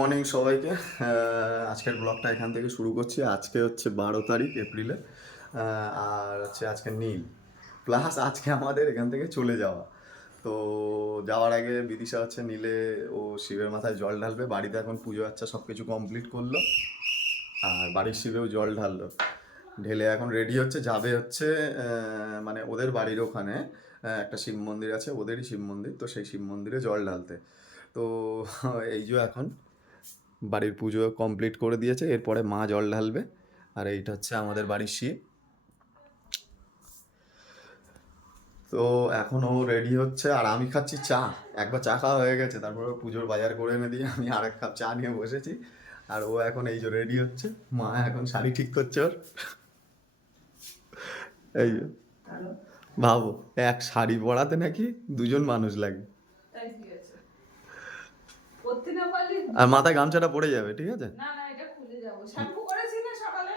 Morning সবাইকে। আজকের ব্লগটা এখান থেকে শুরু করছি। আজকে হচ্ছে বারো তারিখ এপ্রিলে। আর হচ্ছে আজকে নীল। প্লাস আজকে আমাদের এখান থেকে চলে যাওয়া। তো যাওয়ার আগে বিদিশা হচ্ছে নীলে ও শিবের মাথায় জল ঢালবে। বাড়িতে এখন পুজো আচ্ছা সব কিছু কমপ্লিট করল। আর বাড়ির শিবেও জল ঢাললো। ঢেলে এখন রেডি হচ্ছে। যাবে হচ্ছে মানে ওদের বাড়ির ওখানে। একটা শিব মন্দির আছে, ওদেরই শিব মন্দির। তো সেই শিব মন্দিরে জল ঢালতে। তো এই যে এখন বাড়ির পুজো কমপ্লিট করে দিয়েছে এরপরে মা জল ঢালবে। আর এইটা হচ্ছে আমাদের বাড়ির শিব। তো এখন ও রেডি হচ্ছে আর আমি খাচ্ছি চা। একবার চা খাওয়া হয়ে গেছে তারপরে পুজোর বাজার করে এনে দিয়ে আমি আর এক কাপ চা নিয়ে বসেছি। আর ও এখন এই যে রেডি হচ্ছে মা এখন শাড়ি ঠিক করছে ওর। এই যে। ভাবো এক শাড়ি পরাতে নাকি দুজন মানুষ লাগে তাই ঠিক আছে করতে না পারলে আর মাথায় গামছাটা পড়ে যাবে ঠিক আছে? না না এটা খুলে যাব। শ্যাম্পু করেছি না সকালে?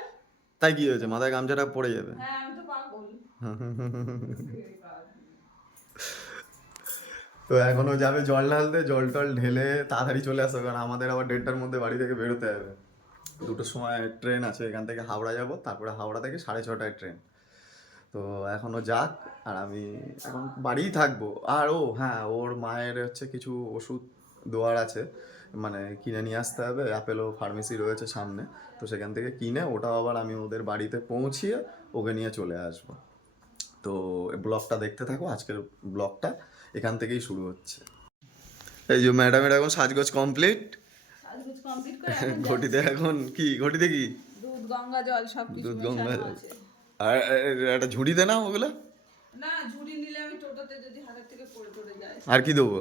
তাই কি হয়েছে? মাথায় গামছাটা পড়ে যাবে? হ্যাঁ আমি তো পাগল। তো এখনও যাবে জল ঢালতে জল টল ঢেলে তাড়াতাড়ি চলে আসো কারণ আমাদের আবার দেড়টার মধ্যে বাড়ি থেকে বেরোতে হবে। দুটোর সময় ট্রেন আছে এখান থেকে হাওড়া যাব তারপরে হাওড়া থেকে সাড়ে ছটায় ট্রেন। তো এখনও যাক আর আমি এখন বাড়িই থাকব। আর ও হ্যাঁ ওর মায়ের হচ্ছে কিছু ওষুধ দেওয়ার আছে। মানে কিনে নিয়ে আসতে হবে। অ্যাপেলো ফার্মেসি রয়েছে সামনে। তো সেখান থেকে কিনে ওটাও আবার আমি ওদের বাড়িতে পৌঁছিয়ে ওকে নিয়ে চলে আসব। তো ব্লগটা দেখতে থাকো। আজকের ব্লগটা এখান থেকেই শুরু হচ্ছে। এই যে ম্যাডাম ম্যাডামের এখন সাজগোজ কমপ্লিট সাজগোজ কমপ্লিট করে এখন ঘটিতে এখন কি? ঘটিতে কি? দুধ গঙ্গা জল সব কিছু দুধ গঙ্গা জল। আর একটা ঝুড়ি দে না ওগুলো। না ঝুড়ি নিলে আমি টোটোতে যদি হাতের থেকে পড়ে পড়ে যায়। আর কি দেবো?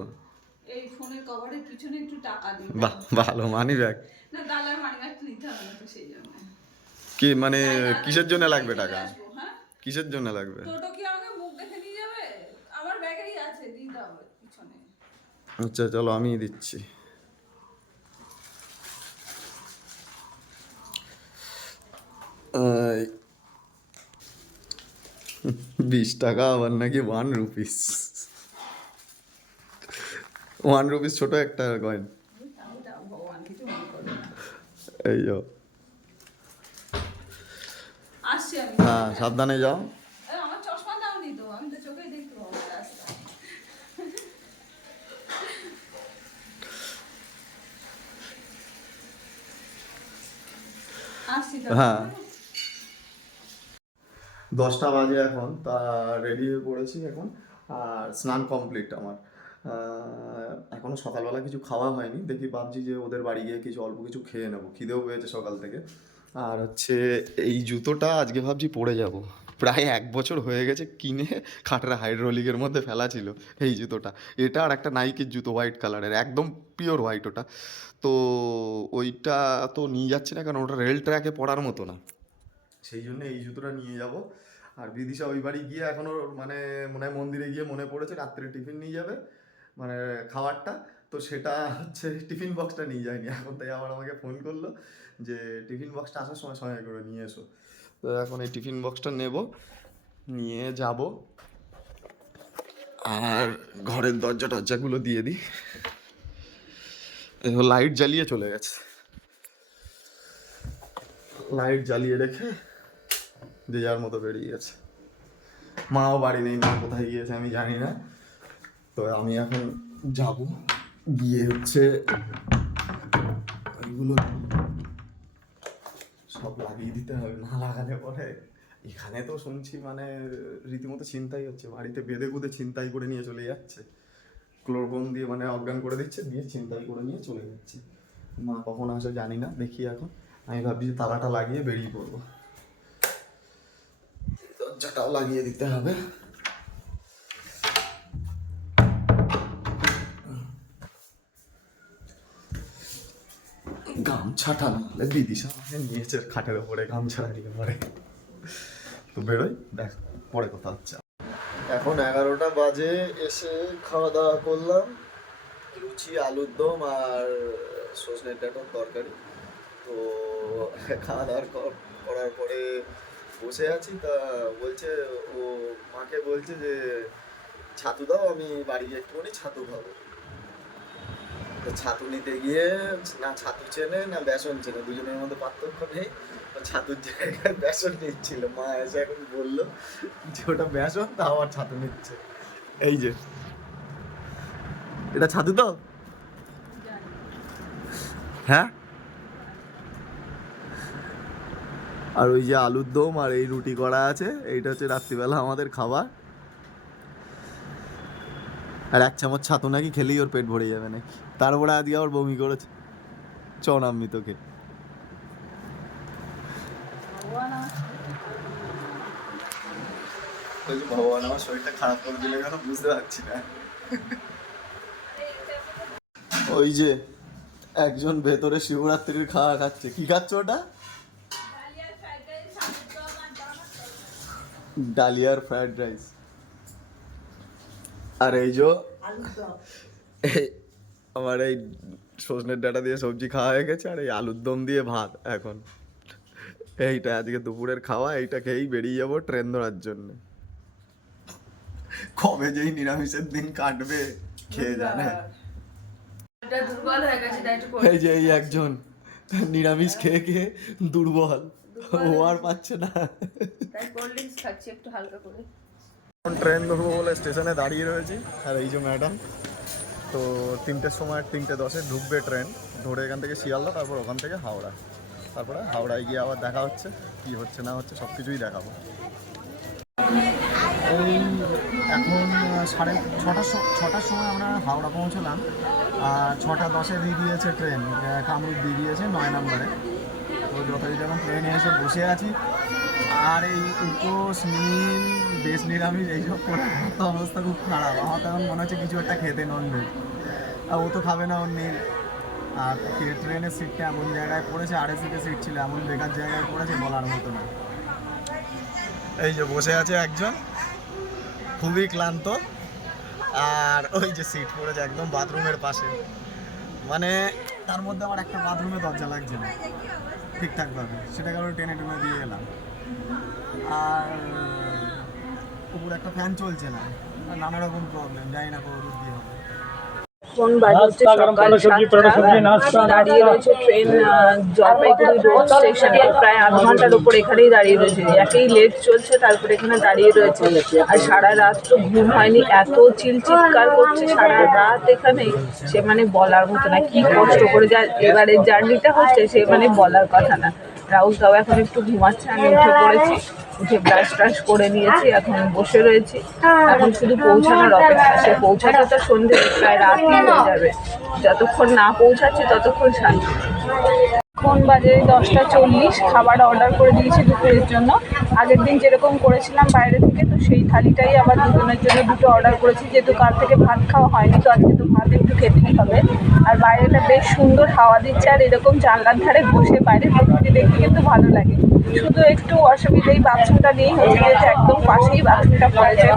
এই ফোনের কভারের পিছনে একটু টাকা দিই বাহ ভালো মানি ব্যাগ না দালার মানি ব্যাগটা নিতে হবে তো সেই জন্য। কি মানে না? কিসের জন্য লাগবে টাকা? হ্যাঁ? কিসের জন্য লাগবে? টোটো কি আমাকে মুখ দেখে নিয়ে যাবে? আমার আছে দিয়ে দাও পিছনে। আচ্ছা চলো আমি দিচ্ছি। বিশ টাকা আবার নাকি ওয়ান রুপিস ওয়ান রুপিস ছোট একটা কয়েন এই যো। হ্যাঁ সাবধানে যাও। হ্যাঁ। দশটা বাজে এখন তা রেডি হয়ে পড়েছি এখন আর স্নান কমপ্লিট আমার। আহ, এখনও সকালবেলা কিছু খাওয়া হয়নি। দেখি ভাবছি যে ওদের বাড়ি গিয়ে কিছু অল্প কিছু খেয়ে নেব। খিদেও পেয়েছে সকাল থেকে। আর হচ্ছে এই জুতোটা আজকে ভাবছি পরে যাব। প্রায় এক বছর হয়ে গেছে কিনে খাটের হাইড্রোলিকের মধ্যে ফেলা ছিল এই জুতোটা। এটা আর একটা নাইকের জুতো হোয়াইট কালারের একদম পিওর হোয়াইট ওটা। তো ওইটা তো নিয়ে যাচ্ছি না কারণ ওটা রেল ট্র্যাকে পড়ার মতো না। সেই জন্য এই জুতোটা নিয়ে যাব। আর বিদিশা ওই বাড়ি গিয়ে এখনও মানে মনে হয় মন্দিরে গিয়ে মনে পড়েছে রাত্রে টিফিন নিয়ে যাবে। মানে খাবারটা। তো সেটা হচ্ছে টিফিন বক্সটা নিয়ে যায়নি এখন তাই আবার আমাকে ফোন করল যে, টিফিন বক্সটা আসার সময় সময় করে নিয়ে এসো। তো এখন এই টিফিন বক্সটা নেব, নিয়ে যাব। আর ঘরের দরজা টরজাগুলো দিয়ে দিই। লাইট জ্বালিয়ে চলে গেছে। লাইট জ্বালিয়ে রেখে যে যার মতো বেরিয়ে গেছে। মাও বাড়ি নেই, মা কোথায় গিয়েছে আমি জানি না। তো আমি এখন যাব। গিয়ে হচ্ছে এগুলো সব লাগিয়ে দিতে হবে, না লাগালে পরে এখানে তো শুনছি মানে রীতিমতো চিন্তাই হচ্ছে, বাড়িতে বেঁধে কুদে চিন্তাই করে নিয়ে চলে যাচ্ছে। ক্লোরোফর্ম দিয়ে মানে অজ্ঞান করে দিচ্ছে, দিয়ে চিন্তাই করে নিয়ে চলে যাচ্ছে। মা কখন আসে জানি না, দেখি এখন। আমি ভাবছি যে তালাটা লাগিয়ে বেরিয়ে পড়ব। দরজাটাও লাগিয়ে দিতে হবে। গামছাটা না হলে বিদিশা আমাকে নিয়েছে খাটের ওপরে গামছা দিয়ে পরে তো বেরোই, দেখ, পরে কথা হচ্ছে। এখন এগারোটা বাজে, এসে খাওয়া দাওয়া করলাম। লুচি, আলুর দম আর সজনে ডাঁটার তরকারি। তো খাওয়া দাওয়ার কর- করার পরে বসে আছি। তা বলছে, ও মাকে বলছে যে, ছাতু দাও, আমি বাড়ি গিয়ে একটুখানি ছাতু খাব। তো ছাতু নিতে গিয়ে না ছাতু চেনে, না বেসন চেনে, দুজনের মধ্যে পার্থক্য নেই। ছাতুর জায়গায় বেসন নিচ্ছিল। মা এসে এখন বলল যে ওটা বেসন, তা আবার ছাতু নিচ্ছে। এই যে। এটা ছাতু তো? হ্যাঁ? আর ওই যে আলুর দম আর এই রুটি করা আছে, এইটা হচ্ছে রাত্রিবেলা আমাদের খাবার। আর এক চামচ ছাতু নাকি খেলেই ওর পেট ভরে যাবে নাকি? তারপরে আজকে আবার বমি করেছে। চ নাম্মি তোকে। ভগবান আমার শরীরটা খারাপ করে দিলে কেন বুঝতে পারছি না। ওই যে একজন ভেতরে শিবরাত্রির খাওয়া খাচ্ছে। কি খাচ্ছে ওটা? ডালিয়ার ফ্রাইড রাইস। আর ডাল ডালিয়ার ফ্রাইড রাইস আর এই যে আমার এই সজনের ডাটা দিয়ে সবজি খাওয়া হয়ে গেছে আর এই আলুর দম দিয়ে ভাত এখন। এইটা আজকে দুপুরের খাওয়া এইটা খেয়েই বেরিয়ে যাব ট্রেন ধরার জন্য। কবে যেই নিরামিষের দিন কাটবে খেয়ে জানে হয়ে। এই যে এই একজন নিরামিষ খেয়ে খেয়ে দুর্বল ও আর পাচ্ছে না। একটু হালকা করে। ট্রেন ধরবো বলে স্টেশনে দাঁড়িয়ে রয়েছি আর এই যে ম্যাডাম তো তিনটের সময়, তিনটে দশে ঢুকবে ট্রেন ধরে এখান থেকে শিয়ালদা, তারপর ওখান থেকে হাওড়া। তারপরে হাওড়ায় গিয়ে আবার দেখা হচ্ছে, কি হচ্ছে, না হচ্ছে সব কিছুই দেখাবো। এই এখন সাড়ে ছটার ছটার সময় আমরা হাওড়া পৌঁছলাম, আর ছটা দশে দিয়ে দিয়েছে ট্রেন কামরূপ দিয়ে দিয়েছে নয় নম্বরে। তো যথারীতি এখন ট্রেনে এসে বসে আছি। আর এই উপোস নীল বেশ নিরামিষ, এইসব করে অবস্থা খুব খারাপ। আমার তো এখন মনে হচ্ছে কিছু একটা খেতে নন ননভেজ আর ও তো খাবে না, ওর আর ট্রেনের সিটটা এমন জায়গায় পড়েছে আড়ে সিটে সিট ছিল, এমন বেকার জায়গায় পড়েছে বলার মতো না। এই যে বসে আছে একজন, খুবই ক্লান্ত। আর ওই যে সিট পড়েছে একদম বাথরুমের পাশে। মানে তার মধ্যে আমার একটা বাথরুমে দরজা লাগছে না, ঠিকঠাকভাবে। সেটা কারণে টেনে টেনে দিয়ে এলাম। আর উপরে একটা ফ্যান চলছে না। নানা রকম প্রবলেম জানি না কত দূর দিয়ে হবে। এখন বাজে সকাল সাতটা দাঁড়িয়ে রয়েছে ট্রেন আহ, জলপাইগুড়ি রোড স্টেশনে প্রায় আধ ঘণ্টার উপর এখানেই দাঁড়িয়ে রয়েছে। একেই লেট চলছে তারপরে এখানে দাঁড়িয়ে রয়েছে। আর সারা রাত তো ঘুম হয়নি এত চিল চিৎকার করছে সারা রাত এখানে। সে মানে বলার মতো না কি কষ্ট করে যা এবারে জার্নিটা হচ্ছে সে মানে বলার কথা না। রাহুল তাও এখন একটু ঘুমাচ্ছে আমি উঠে পড়েছি। উঠে ব্রাশ ট্রাশ করে নিয়েছি এখন বসে রয়েছি। এখন শুধু পৌঁছানোর অপেক্ষা। সে পৌঁছাতে তো সন্ধে প্রায় রাতই হয়ে যাবে। যতক্ষণ না পৌঁছাচ্ছে ততক্ষণ শান্তি। এখন বাজে দশটা চল্লিশ। খাবার অর্ডার করে দিয়েছি দুপুরের জন্য। আগের দিন যেরকম করেছিলাম বাইরে থেকে তো সেই থালিটাই আবার দুজনের জন্য দুটো অর্ডার করেছি। যেহেতু কাল থেকে ভাত খাওয়া হয়নি তো আজকে তো ভাত একটু খেতেই হবে। আর বাইরেটা বেশ সুন্দর হাওয়া দিচ্ছে আর এরকম জানলার ধারে বসে বাইরে প্রকৃতি দেখতে কিন্তু ভালো লাগে। শুধু একটু অসুবিধা এই বাথরুমটা নিয়েই হচ্ছে যেহেতু একদম পাশেই বাথরুমটা পড়েছে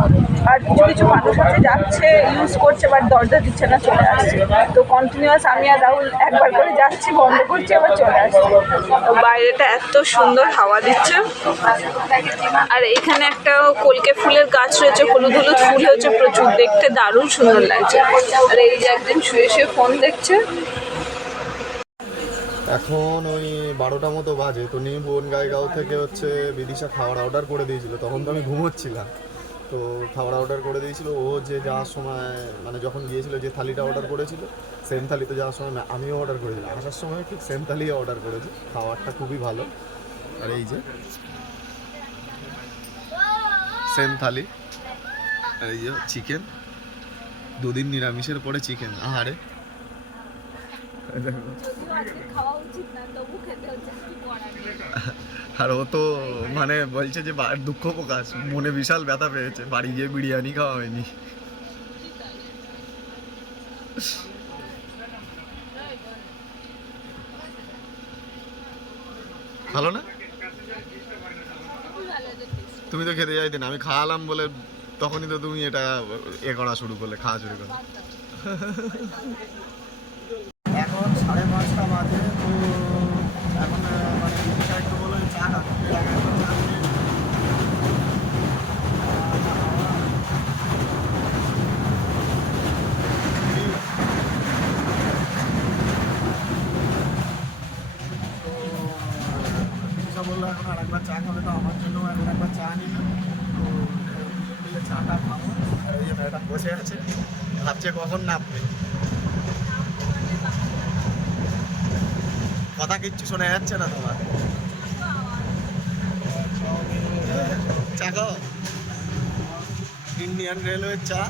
আর কিছু কিছু মানুষ আছে যাচ্ছে ইউজ করছে বাট দরজা দিচ্ছে না, চলে আসছে। তো কন্টিনিউয়াস আমি আর রাহুল একবার করে যাচ্ছি, বন্ধ করছি, আবার চলে আসছি। বাইরেটা এত সুন্দর হাওয়া দিচ্ছে। আর এখানে একটা কলকে ফুলের গাছ রয়েছে, হলুদ হলুদ ফুল হচ্ছে প্রচুর। দেখতে দারুণ সুন্দর লাগছে। আর এই যে একদিন শুয়ে শুয়ে ফোন দেখছে। এখন ওই বারোটা মতো বাজে, তো নিউ বনগাইগাঁও থেকে হচ্ছে বিদিশা খাবার অর্ডার করে দিয়েছিল। তখন তো আমি ঘুমোচ্ছিলাম। তো খাবার অর্ডার করে দিয়েছিল। ও যে যাওয়ার সময় মানে যখন গিয়েছিল যে থালিটা অর্ডার করেছিল সেম থালিতে যাওয়ার সময় আমিও অর্ডার করেছিলাম। আসার সময় ঠিক সেম থালি অর্ডার করেছি। খাবারটা খুবই ভালো। আর এই যে সেম থালি। আর এই যে চিকেন দুদিন নিরামিষের পরে চিকেন আহারে। আর ও তো মানে বলছে যে দুঃখ প্রকাশ, মনে বিশাল ব্যথা পেয়েছে, বাড়ি গিয়ে বিরিয়ানি খাওয়া হয়নি। ভালো না? তুমি তো খেতে যাইতে না, আমি খাওয়ালাম বলে তখনই তো তুমি এটা এ করা শুরু করলে, খাওয়া শুরু করলে এখন সাড়ে পাঁচটা বাজে তো এখন আহ, মানে দিদিটা একটু বলল যে চা খাবে এর আগে একবার চা খেয়ে এখন একবার চা নিলাম তো মিলে চাটা খাব বসে আছে, ভাবছে কখন নামবে। কথা কিচ্ছু শোনা যাচ্ছে না তোমার। ইন্ডিয়ান রেলওয়ের চা?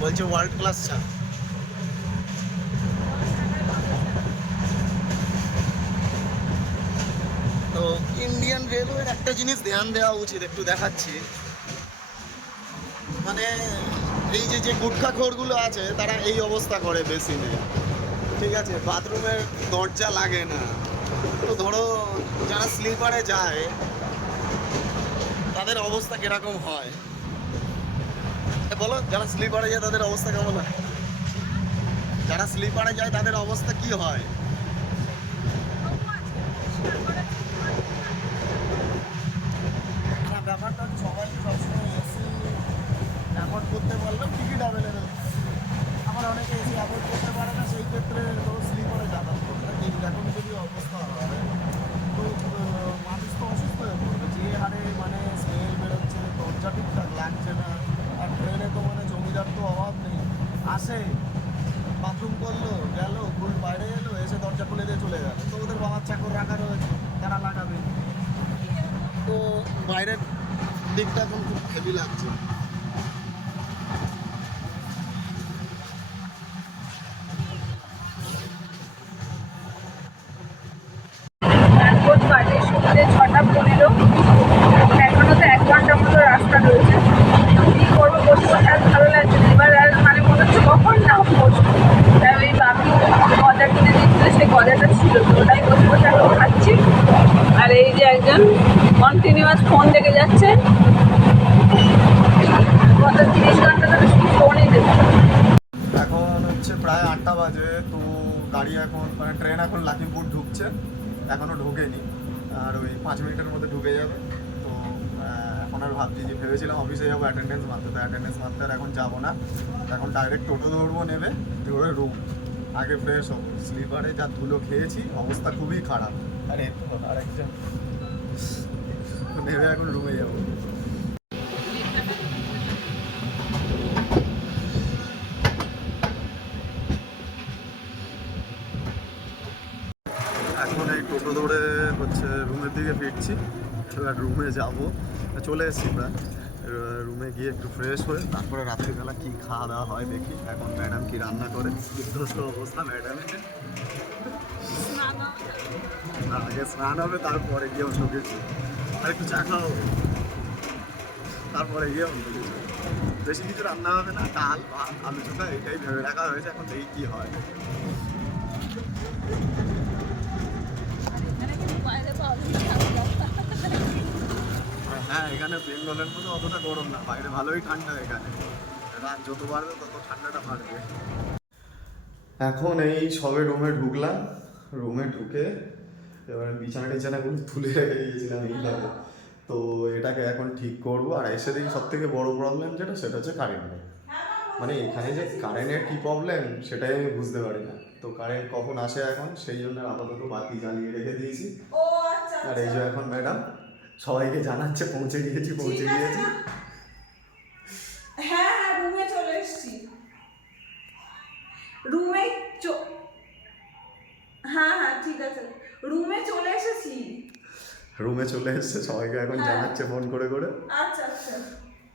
বলছে ওয়ার্ল্ড ক্লাস চা। তো ইন্ডিয়ান রেলওয়ের একটা জিনিস ধ্যান দেওয়া উচিত, একটু দেখাচ্ছি। মানে এই যে যে গুটখা গুটখাখোরগুলো আছে, তারা এই অবস্থা করে বেশি নেই। ঠিক আছে, বাথরুমের দরজা লাগে না। তো ধরো, যারা স্লিপারে যায়, তাদের অবস্থা কীরকম হয়? বলো, যারা স্লিপারে যায়, তাদের অবস্থা কেমন হয়? যারা স্লিপারে যায়, তাদের অবস্থা কি হয় না ব্যাপারটা হচ্ছে সবাই সবসময় এসি অ্যাফোর্ড করতে পারলেও টিকিট অ্যাভেলেবেল আমার অনেকে এসি অ্যাফোর্ড করতে পারে না সেই ক্ষেত্রে তো স্লিপারে যাতায়াত করতে হয় এই এখন যদি অবস্থা হয় তো আহ, মানুষ তো অসুস্থ হয়ে পড়বে যে হারে মানে স্মেল বেরোচ্ছে দরজা ঠিকঠাক লাগছে না আর ট্রেনে তো মানে জমিদার তো অভাব নেই আসে বাথরুম করল গেল ফুল বাইরে এলো এসে দরজা খুলে দিয়ে চলে গেল তো ওদের বাবার চাকর রাখা রয়েছে তারা লাগাবে তো বাইরের দিকটা এখন খুব হেভি লাগছে এয়ারপোর্ট বাজে সন্ধ্যে ছটা পনেরো এখনও তো এক ঘণ্টার মতো রাস্তা রয়েছে কী করব বসে বসে আর ভালো লাগছে না এবার আর মানে মনে হচ্ছে কখন না বসবো তাই ওই বাপি গজা কিনে দিচ্ছিল সেই গজাটা ছিল তো ওটাই বসে বসে এখন খাচ্ছি আর এই যে একজন কন্টিনিউয়াস ফোন দেখে যাচ্ছে গত তিরিশ ঘণ্টা ধরে শুধু ফোনই দেখছে এখন হচ্ছে প্রায় আটটা বাজে তো গাড়ি এখন মানে ট্রেন এখন লাখিমপুর ঢুকছে এখনও ঢোকেনি আর ওই পাঁচ মিনিটের মধ্যে ঢুকে যাবে তো আহ, এখন আর ভাবছি যে ভেবেছিলাম অফিসে যাব অ্যাটেন্ডেন্স মারতে আর এখন যাব না। এখন ডাইরেক্ট টোটো ধরবো নেবে, ধরে রুম আগে ফ্রেশ হব। স্লিপারে যা ধুলো খেয়েছি, অবস্থা খুবই খারাপ। আরে আরেকজন নেবে এখন রুমে যাব। এখন এই টোটো ধরে হচ্ছে রুমের দিকে ফিরছি। এবার রুমে যাব। চলে এসেছি প্রায়। রুমে গিয়ে একটু ফ্রেশ হয়ে তারপরে রাত্রিবেলা কি খাওয়া দাওয়া হয় দেখি। এখন ম্যাডাম কি রান্না করে? বিধ্বস্ত অবস্থা ম্যাডামের আগে স্নান হবে, তারপরে গিয়ে অন্য কিছু। আর একটু চা খাওয়া হবে। তারপরে গিয়ে অন্য বেশি কিছু রান্না হবে না, ডাল, ভাত, আলু চোখা এটাই ভেবে রাখা হয়েছে, এখন দেখি কি হয়। হ্যাঁ এখানে বেঙ্গলের মধ্যে অতটা গরম না। বাইরে ভালোই ঠান্ডা এখানে। রাত যত বাড়বে তত ঠান্ডাটা বাড়বে। এখন এই সবে রুমে ঢুকলাম। রুমে ঢুকে এবার বিছানা টিছানাগুলো তুলে রেখে দিয়েছিলাম এইভাবে। তো এটাকে এখন ঠিক করব। আর এসে দেখি সব থেকে বড় প্রবলেম যেটা সেটা হচ্ছে কারেন্টের মানে এখানে যে কারেন্টের কী প্রবলেম সেটাই আমি বুঝতে পারি না। তো কারেন্ট কখন আসে এখন সেই জন্য আপাতত বাতি জ্বালিয়ে রেখে দিয়েছি। আচ্ছা আর এই যে এখন ম্যাডাম সবাইকে জানাচ্ছে পৌঁছে গিয়েছি পৌঁছে গিয়েছি। হ্যাঁ হ্যাঁ রুমে চলে এসেছি। রুমে চ- হ্যাঁ হ্যাঁ ঠিক আছে। রুমে চলে এসেছি। রুমে চলে এসেছে সবাইকে এখন হ্যাঁ। জানাচ্ছে ফোন করে করে। আচ্ছা আচ্ছা।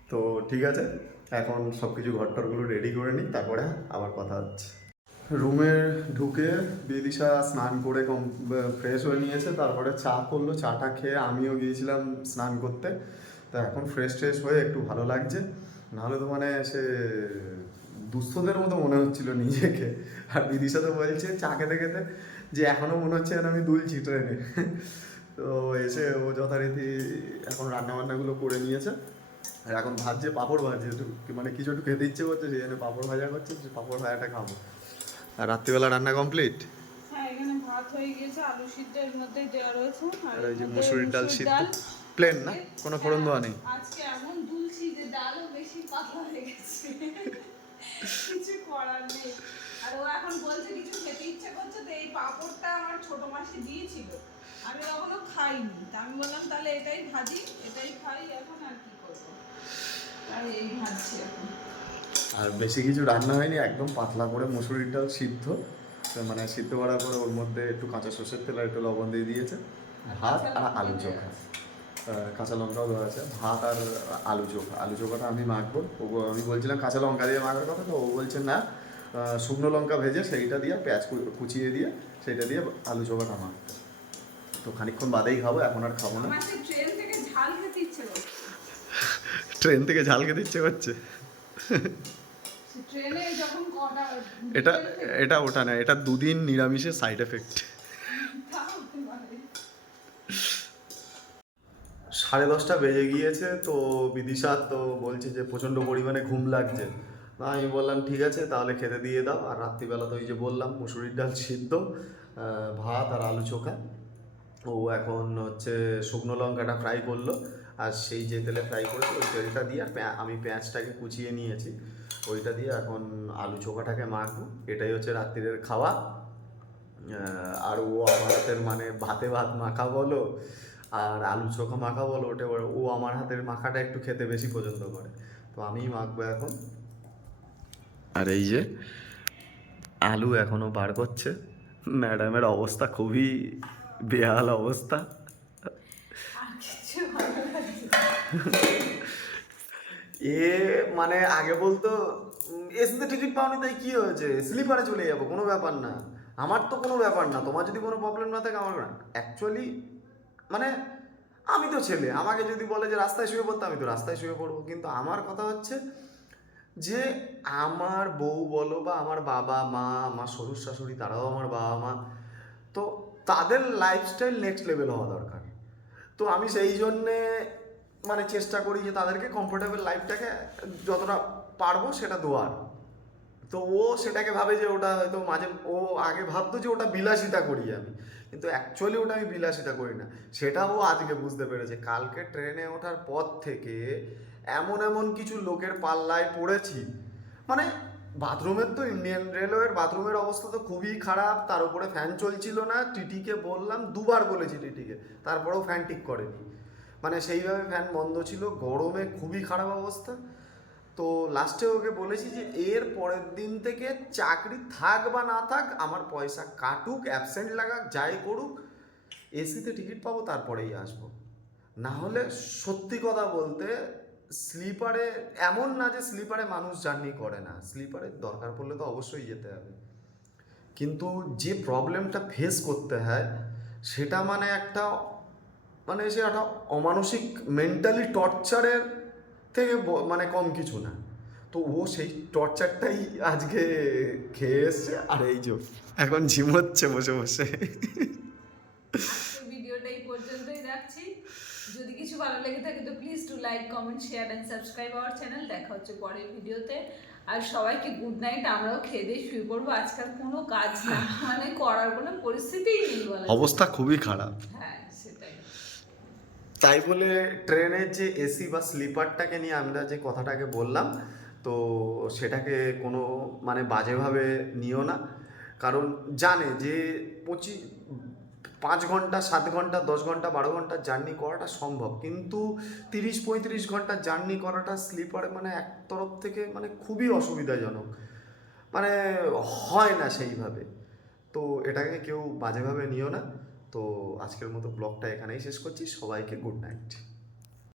তো ঠিক আছে এখন সব কিছু ঘরটরগুলো রেডি করে নিই তারপরে আবার কথা হচ্ছে। রুমে ঢুকে বিদিশা স্নান করে কম ফ্রেশ হয়ে নিয়েছে, তারপরে চা করল, চাটা খেয়ে আমিও গিয়েছিলাম স্নান করতে। তা এখন ফ্রেশ ট্রেশ হয়ে একটু ভালো লাগছে। নাহলে তো মানে সে দুস্থদের মতো মনে হচ্ছিল নিজেকে। আর বিদিশা তো বলছে চা খেতে খেতে যে এখনও মনে হচ্ছে আমি দুলছি ট্রেনে। তো এসে ও যথারীতি এখন রান্নাবান্নাগুলো করে নিয়েছে। আর এখন ভাজছে, পাঁপড় ভাজছে মানে কিছু একটু খেতে ইচ্ছে করছে, সেই জন্য পাঁপড় ভাজা করছে, পাঁপড় ভাজাটা খাব। আর রাত্রিবেলা রান্না কমপ্লিট? হ্যাঁ এখানে ভাত হয়ে গিয়েছে আলু সিদ্ধ মধ্যে দেওয়া রয়েছে। আর ওই যে মুসুরির ডাল সিদ্ধ। প্লেন না? কোনো ফোড়ন দেওয়া নেই? আজকে এমন দুলছি যে ডালও বেশি পাতলা হয়ে গেছে। কিছু করার নেই। আর ও এখন বলছে কিছু খেতে ইচ্ছে করছে তো এই পাঁপড়টা আমার ছোট মাসি দিয়েছিল। আমি কখনো খাইনি। তা আমি বললাম তাহলে এটাই ভাজি এটাই খাই এখন আর কি করব? আর এই ভাজছি এখন। আর বেশি কিছু রান্না হয়নি একদম পাতলা করে মুসুরির ডাল সিদ্ধ মানে সিদ্ধ করার পরে ওর মধ্যে একটু কাঁচা সর্ষের তেল আর একটু লবণ দিয়ে দিয়েছে। ভাত আর আলু চোখা। কাঁচা লঙ্কাও দেওয়া আছে। ভাত আর আলু চোখা। আলু চোখাটা আমি মাখবো। ও আমি বলছিলাম কাঁচা লঙ্কা দিয়ে মাখার কথা তো ও বলছে না শুকনো লঙ্কা ভেজে সেইটা দিয়ে পেঁয়াজ কুচিয়ে দিয়ে সেইটা দিয়ে আলু চোখাটা মাখতে তো খানিকক্ষণ বাদেই খাব এখন আর খাব না। ট্রেন থেকে ঝাল খেতে ইচ্ছে করছে ট্রেন থেকে ঝাল খেতে ইচ্ছে করছে সে ট্রেনে যখন কটা এটা এটা ওটা না, এটা দুদিন নিরামিষের সাইড এফেক্ট। সাড়ে দশটা বেজে গিয়েছে, তো বিদিশা তো বলছে যে প্রচণ্ড পরিমাণে ঘুম লাগছে। না আমি বললাম, ঠিক আছে, তাহলে খেতে দিয়ে দাও। আর রাত্রিবেলা তো ওই যে বললাম, মুসুরির ডাল সিদ্ধ ভাত আর আলু চোখা। ও এখন হচ্ছে শুকনো লঙ্কাটা ফ্রাই করল। আর সেই যে তেলে ফ্রাই করেছে, ওই তেলটা দিয়ে আর আমি পেঁয়াজটাকে কুচিয়ে নিয়েছি। ওইটা দিয়ে এখন আলু চোখাটাকে মাখবো। এটাই হচ্ছে রাত্রিরের খাওয়া। আর ও আমার হাতের মানে ভাতে ভাত মাখা বলো, আর আলু চোখা মাখা বলো, ওটা ও আমার হাতের মাখাটা একটু খেতে বেশি পছন্দ করে। তো আমিই মাখবো এখন। আর এই যে আলু এখনও বার করছে। ম্যাডামের অবস্থা খুবই বেহাল অবস্থা আর কিছু ভালো লাগছে না। এ মানে আগে বলতো এসিতে টিকিট পাওনি, তাই কি হয়েছে? স্লিপারে চলে যাব, কোনো ব্যাপার না। আমার তো কোনো ব্যাপার না, তোমার যদি কোনো প্রবলেম না থাকে, আমার অ্যাকচুয়ালি মানে আমি তো ছেলে, আমাকে যদি বলে যে রাস্তায় শুয়ে পড়তে, আমি তো রাস্তায় শুয়ে পড়ব। কিন্তু আমার কথা হচ্ছে যে, আমার বউ বলো বা আমার বাবা, মা, আমার শ্বশুর শাশুড়ি তারাও আমার বাবা, মা, তো তাদের লাইফস্টাইল নেক্সট লেভেল হওয়া দরকার। তো আমি সেই জন্যে মানে চেষ্টা করি যে তাদেরকে কমফোর্টেবল লাইফটাকে যতটা পারব সেটা দেওয়ার। তো ও সেটাকে ভাবে যে ওটা হয়তো মাঝে ও আগে ভাবতো যে ওটা বিলাসিতা করি আমি। কিন্তু অ্যাকচুয়ালি ওটা আমি বিলাসিতা করি না। সেটাও আজকে বুঝতে পেরেছে। কালকে ট্রেনে ওঠার পর থেকে এমন এমন কিছু লোকের পাল্লায় পড়েছি। মানে বাথরুমের তো ইন্ডিয়ান রেলওয়ের বাথরুমের অবস্থা তো খুবই খারাপ। তার উপরে ফ্যান চলছিল না। টিটিকে বললাম, দুবার বলেছি টিটিকে। তারপরেও ফ্যান ঠিক করেনি। মানে সেইভাবে ফ্যান বন্ধ ছিল। গরমে খুবই খারাপ অবস্থা। তো লাস্টে ওকে বলেছি যে, এর পরের দিন থেকে চাকরি থাক বা না থাক, আমার পয়সা কাটুক অ্যাবসেন্ট লাগাক, যাই করুক এসিতে টিকিট পাবো, তারপরেই আসব। না হলে সত্যি কথা বলতে স্লিপারে এমন না যে স্লিপারে মানুষ জার্নি করে না। স্লিপারে দরকার পড়লে তো অবশ্যই যেতে হবে। কিন্তু যে প্রবলেমটা ফেস করতে হয়, সেটা মানে একটা মানে সে একটা অমানসিক মেন্টালি টর্চারের থেকে মানে কম কিছু না। তো ও সেই টর্চারটাই আজকে খেয়ে এসছে আর এই যে এখন ঝিমোচ্ছে বসে বসে। ভিডিওটা এই পর্যন্তই রাখছি। যদি কিছু ভালো লেগে থাকে তো please to like comment share and subscribe our channel দেখা হচ্ছে পরের ভিডিওতে। আর সবাইকে গুড নাইট আমরাও খেয়ে দিয়ে শুয়ে পড়ব। আজকাল কোনো কাজ না মানে করার কোনো পরিস্থিতিই নেই অবস্থা খুবই খারাপ। হ্যাঁ। তাই বলে ট্রেনের যে এসি বা স্লিপারটাকে নিয়ে আমরা যে কথাটাকে বললাম, তো সেটাকে কোনো মানে বাজেভাবে নিও না। কারণ জানে যে পঁচিশ পাঁচ ঘণ্টা, সাত ঘণ্টা, দশ ঘণ্টা, বারো ঘণ্টা জার্নি করাটা সম্ভব। কিন্তু তিরিশ, পঁয়ত্রিশ ঘণ্টা জার্নি করাটা স্লিপারে মানে এক তরফ থেকে মানে খুবই অসুবিধাজনক। মানে হয় না সেইভাবে। তো এটাকে কেউ বাজেভাবে নিও না। তো আজকের মতো ব্লগটা এখানেই শেষ করছি। সবাইকে গুড নাইট।